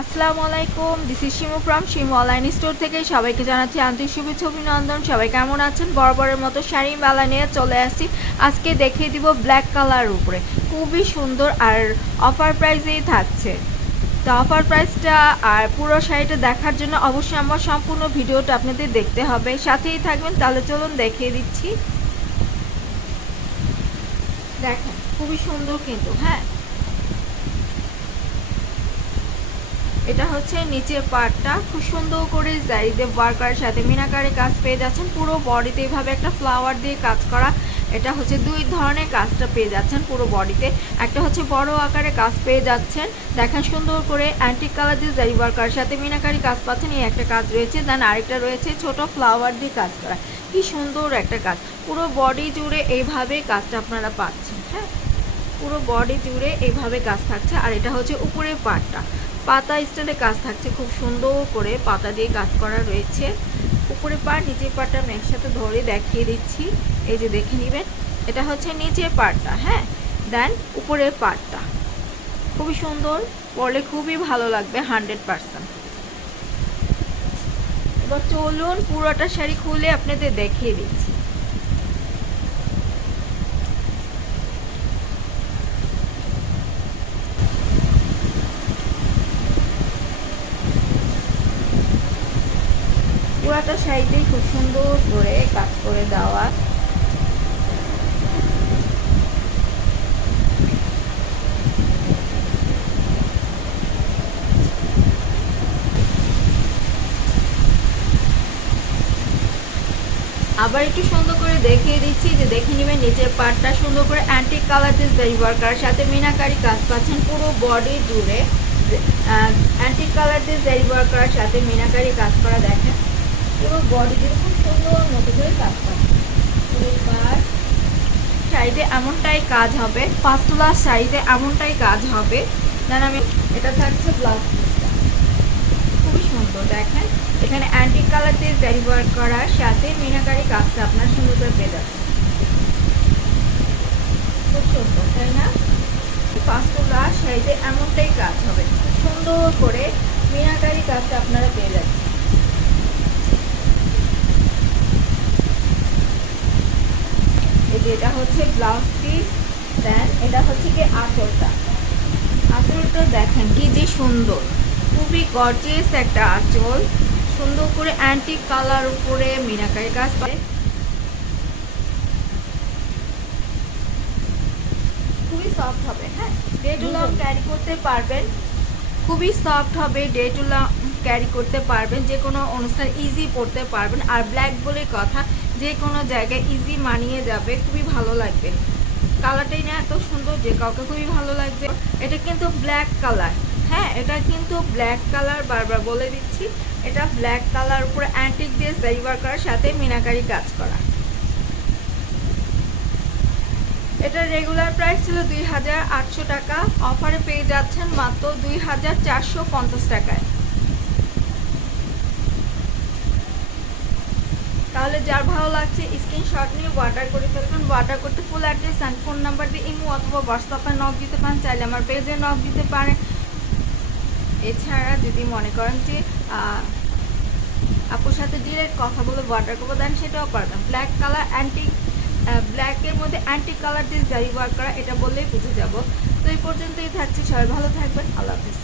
আসসালামু আলাইকুম, this is Shimu from Shimu online store থেকে সবাইকে জানাচ্ছি আন্তরিক শুভেচ্ছা অভিনন্দন। সবাই কেমন আছেন? বরাবরের মতো শাড়ি মেলা নিয়ে চলে আসছি। আজকে দেখিয়ে দিব ব্ল্যাক কালার উপরে, খুবই সুন্দর আর অফার প্রাইসেই থাকছে। তো অফার প্রাইসটা আর পুরো শাড়িটা দেখার জন্য অবশ্যই আমার সম্পূর্ণ ভিডিওটা আপনাদের দেখতে হবে, সাথেই থাকবেন। তাহলে চলুন দেখিয়ে দিচ্ছি। দেখেন খুবই সুন্দর কিন্তু, হ্যাঁ এটা হচ্ছে নিচের পার্টটা, খুব সুন্দর করে জারিতে ওয়ার্কারের সাথে মিনাকারি কাজ পেয়ে যাচ্ছেন। পুরো বডিতে এইভাবে একটা ফ্লাওয়ার দিয়ে কাজ করা। এটা হচ্ছে দুই ধরনের কাজটা পেয়ে যাচ্ছেন পুরো বডিতে। একটা হচ্ছে বড় আকারে কাজ পেয়ে যাচ্ছেন, দেখেন সুন্দর করে অ্যান্টিক কালার দিয়ে জারি ওয়ার্কারের সাথে মিনাকারি কাজ পাচ্ছেন। এই একটা কাজ রয়েছে, দেন আরেকটা রয়েছে ছোট ফ্লাওয়ার দিয়ে কাজ করা। কি সুন্দর একটা কাজ, পুরো বডি জুড়ে এইভাবে কাজটা আপনারা পাচ্ছেন। হ্যাঁ, পুরো বডি জুড়ে এইভাবে কাজ থাকছে। আর এটা হচ্ছে উপরের পার্টটা, পাতা স্টাইলে কাজ থাকছে, খুব সুন্দর করে পাতা দিয়ে কাজ করা রয়েছে। উপরের পার্ট নিচের পার্টটা আমি একসাথে ধরে দেখিয়ে দিচ্ছি, এই যে দেখে নেবেন। এটা হচ্ছে নিচের পার্টটা, হ্যাঁ, দেন উপরের পার্টটা খুবই সুন্দর, পরলে খুবই ভালো লাগবে 100%। এবার চলুন পুরোটা শাড়ি খুলে আপনাদের দেখিয়ে দিচ্ছি। পুরাটা শাড়িতেই খুব সুন্দর করে কাজ করে দেওয়া। আবার একটু সুন্দর করে দেখিয়ে দিচ্ছি, যে দেখে নেবেন নিচের পার্টটা সুন্দর করে অ্যান্টিক কালার দিয়ে জারি ওয়ার্কার সাথে মিনাকারি কাজ পাচ্ছেন পুরো বডি জুড়ে। অ্যান্টিক কালার দিয়ে জারি ওয়ার্কার সাথে মিনাকারি কাজ করা, দেখেন পুরো বডি জুড়ে খুব সুন্দর মতো করে কাজ পাচ্ছেন। শাড়িতে এমনটাই কাজ হবে, 5 তোলা শাড়িতে এমনটাই কাজ হবে। দেন আমি এটা থাকছে ব্লাউজ পিসটা, খুবই সুন্দর। দেখেন এখানে অ্যান্টিক কালার দিয়ে জারি ওয়ার্ক করার সাথে মিনাকারি কাজটা আপনার সুন্দর করে পেয়ে যাচ্ছে, খুব সুন্দর, তাই না? 5 তোলা শাড়িতে এমনটাই কাজ হবে, খুব সুন্দর করে মিনাকারি কাজটা আপনারা পেয়ে যাচ্ছেন। এটা হচ্ছে ব্লাউজ পিস, দেন এটা হচ্ছে কি আঁচলটা। আঁচলটা দেখেন কি যে সুন্দর, খুবই গর্জিয়াস একটা আঁচল, সুন্দর করে অ্যান্টিক কালার উপরে মিনাকারি কাজ করে, খুবই সফট হবে। হ্যাঁ, ডে টু লং ক্যারি করতে পারবেন, খুবই সফট হবে, ডে টু লং ক্যারি করতে পারবেন, যে কোনো অনুষ্ঠান ইজি পড়তে পারবেন। আর ব্ল্যাক বলে কথা, যে কোনো জায়গায় ইজি মানিয়ে যাবে, খুবই ভালো লাগবে। কালারটাই না এত সুন্দর যে কাউকে খুবই ভালো লাগবে। এটা কিন্তু ব্ল্যাক কালার, হ্যাঁ এটা কিন্তু ব্ল্যাক কালার, বারবার বলে দিচ্ছি এটা ব্ল্যাক কালার, উপরে অ্যান্টিক দিয়ে জারি ওয়ার্কার সাথে মিনাকারি কাজ করা। এটার রেগুলার প্রাইস ছিল 2800 টাকা, অফারে পেয়ে যাচ্ছেন মাত্র 2450 টাকায়। তাহলে যার ভালো লাগছে স্ক্রিনশট নিয়ে অর্ডার করে ফেলবেন। অর্ডার করতে full address and phone number দিয়ে ইমো অথবা হোয়াটসঅ্যাপে নক দিতে পারেন, চাইলে আমার পেজে নক দিতে পারেন। এছাড়া যদি মনে করেন যে আপুর সাথে ডিরেক্ট কথা বলে অর্ডার করবো, দেন সেটাও পারবেন। ব্ল্যাক কালার অ্যান্টিক, ব্ল্যাকের মধ্যে অ্যান্টিক কালার দিয়ে জারি ওয়ার্ক করা, এটা বললেই বুঝে যাব। তো এই পর্যন্তই থাকছে, সবাই ভালো থাকবেন, আল্লাহ হাফিজ।